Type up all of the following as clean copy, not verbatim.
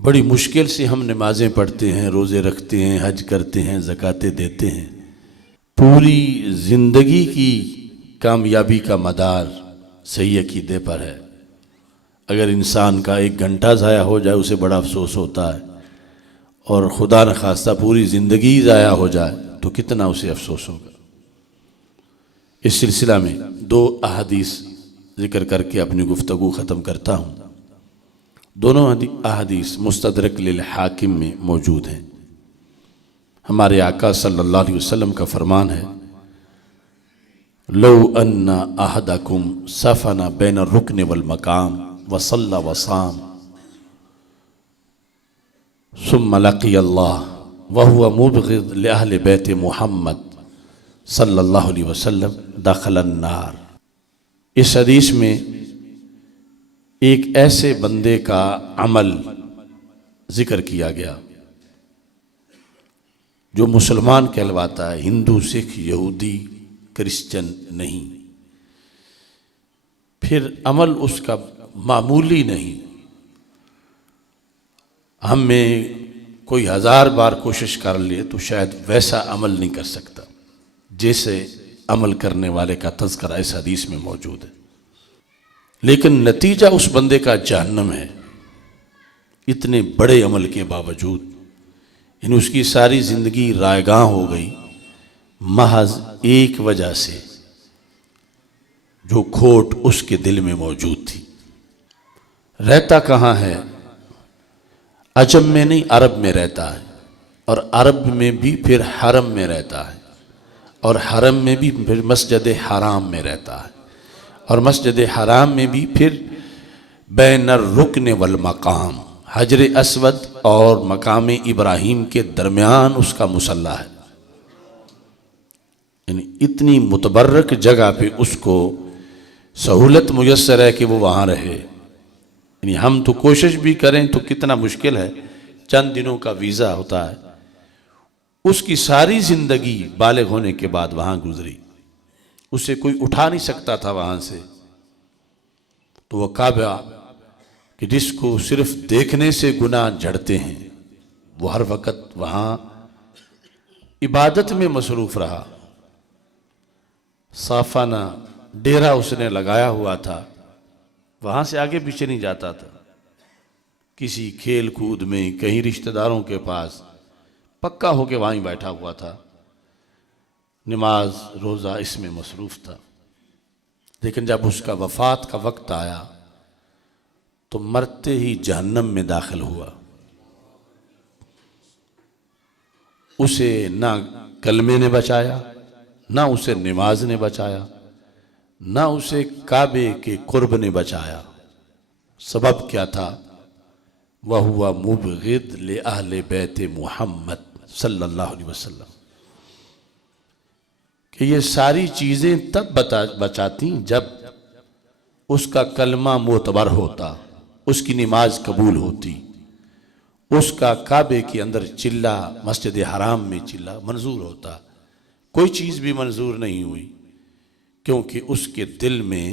بڑی مشکل سے ہم نمازیں پڑھتے ہیں، روزے رکھتے ہیں، حج کرتے ہیں، زکاتیں دیتے ہیں۔ پوری زندگی کی کامیابی کا مدار صحیح عقیدے پر ہے۔ اگر انسان کا 1 گھنٹہ ضائع ہو جائے اسے بڑا افسوس ہوتا ہے، اور خدا نخواستہ پوری زندگی ضائع ہو جائے تو کتنا اسے افسوس ہوگا۔ اس سلسلہ میں 2 احادیث ذکر کر کے اپنی گفتگو ختم کرتا ہوں۔ دونوں احادیث مستدرک للحاکم میں موجود ہیں۔ ہمارے آقا صلی اللہ علیہ وسلم کا فرمان ہے، لو ان احدکم سفن بین الرکن والمقام وصلی وصام ثم لقی اللہ وهو مبغض لأہل بیت محمد صلی اللہ علیہ وسلم دخل النار۔ اس حدیث میں ایک ایسے بندے کا عمل ذکر کیا گیا جو مسلمان کہلواتا ہے، ہندو، سکھ، یہودی، کرسچن نہیں، پھر عمل اس کا معمولی نہیں۔ ہم میں کوئی 1000 بار کوشش کر لے تو شاید ویسا عمل نہیں کر سکتا جیسے عمل کرنے والے کا تذکرہ اس حدیث میں موجود ہے، لیکن نتیجہ اس بندے کا جہنم ہے، اتنے بڑے عمل کے باوجود۔ یعنی اس کی ساری زندگی رائگاں ہو گئی محض ایک وجہ سے، جو کھوٹ اس کے دل میں موجود تھی۔ رہتا کہاں ہے؟ عجم میں نہیں، عرب میں رہتا ہے، اور عرب میں بھی پھر حرم میں رہتا ہے، اور حرم میں بھی پھر مسجد حرام میں رہتا ہے، اور مسجد حرام میں بھی پھر بین الرکن والمقام، حجر اسود اور مقام ابراہیم کے درمیان اس کا مصلی ہے۔ یعنی اتنی متبرک جگہ پہ اس کو سہولت میسر ہے کہ وہ وہاں رہے۔ یعنی ہم تو کوشش بھی کریں تو کتنا مشکل ہے، چند دنوں کا ویزا ہوتا ہے، اس کی ساری زندگی بالغ ہونے کے بعد وہاں گزری، اسے کوئی اٹھا نہیں سکتا تھا وہاں سے۔ تو وہ کعبہ کہ جس کو صرف دیکھنے سے گناہ جھڑتے ہیں، وہ ہر وقت وہاں عبادت میں مصروف رہا۔ صافانہ ڈیرا اس نے لگایا ہوا تھا، وہاں سے آگے پیچھے نہیں جاتا تھا، کسی کھیل کود میں، کہیں رشتہ داروں کے پاس، پکا ہو کے وہیں بیٹھا ہوا تھا، نماز روزہ اس میں مصروف تھا۔ لیکن جب اس کا وفات کا وقت آیا تو مرتے ہی جہنم میں داخل ہوا۔ اسے نہ کلمے نے بچایا، نہ اسے نماز نے بچایا، نہ اسے کعبے کے قرب نے بچایا۔ سبب کیا تھا؟ وَهُوَ مُبْغِضْ لِأَهْلِ بَيْتِ محمد صلی اللہ علیہ وسلم۔ کہ یہ ساری چیزیں تب بچاتی جب اس کا کلمہ معتبر ہوتا، اس کی نماز قبول ہوتی، اس کا کعبے کے اندر چلہ، مسجد حرام میں چلہ منظور ہوتا۔ کوئی چیز بھی منظور نہیں ہوئی، کیونکہ اس کے دل میں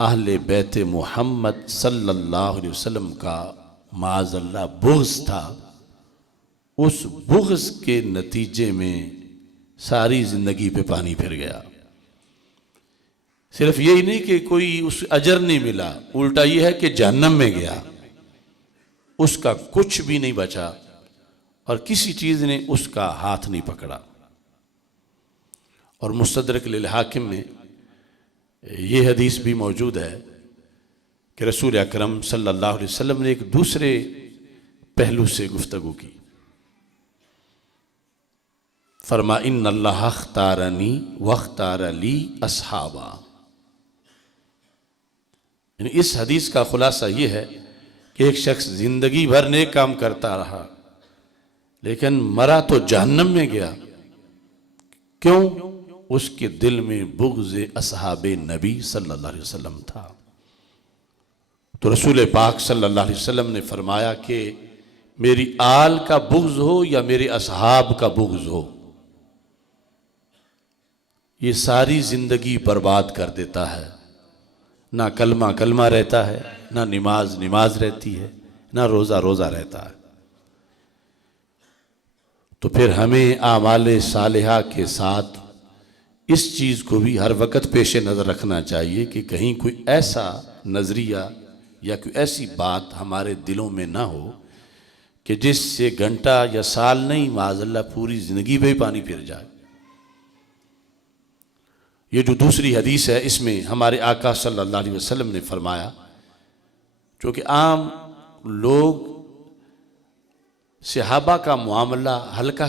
اہل بیت محمد صلی اللہ علیہ وسلم کا معاذ اللہ بغض تھا۔ اس بغض کے نتیجے میں ساری زندگی پہ پانی پھر گیا۔ صرف یہی نہیں کہ کوئی اس اجر نہیں ملا، الٹا یہ ہے کہ جہنم میں گیا، اس کا کچھ بھی نہیں بچا، اور کسی چیز نے اس کا ہاتھ نہیں پکڑا۔ اور مستدرک للحاکم میں یہ حدیث بھی موجود ہے کہ رسول اکرم صلی اللہ علیہ وسلم نے ایک دوسرے پہلو سے گفتگو کی۔ فرما ان اللہ اختارنی واختار لی اصحابا۔ یعنی اس حدیث کا خلاصہ یہ ہے کہ ایک شخص زندگی بھر نیک کام کرتا رہا، لیکن مرا تو جہنم میں گیا۔ کیوں؟ اس کے دل میں بغض اصحاب نبی صلی اللہ علیہ وسلم تھا۔ تو رسول پاک صلی اللہ علیہ وسلم نے فرمایا کہ میری آل کا بغض ہو یا میرے اصحاب کا بغض ہو، یہ ساری زندگی برباد کر دیتا ہے۔ نہ کلمہ کلمہ رہتا ہے، نہ نماز نماز رہتی ہے، نہ روزہ روزہ رہتا ہے۔ تو پھر ہمیں اعمال صالحہ کے ساتھ اس چیز کو بھی ہر وقت پیش نظر رکھنا چاہیے کہ کہیں کوئی ایسا نظریہ یا کوئی ایسی بات ہمارے دلوں میں نہ ہو کہ جس سے گھنٹہ یا سال نہیں، معاذ اللہ پوری زندگی پہ ہی پانی پھر جائے۔ یہ جو دوسری حدیث ہے، اس میں ہمارے آقا صلی اللہ علیہ وسلم نے فرمایا، چونکہ عام لوگ صحابہ کا معاملہ ہلکا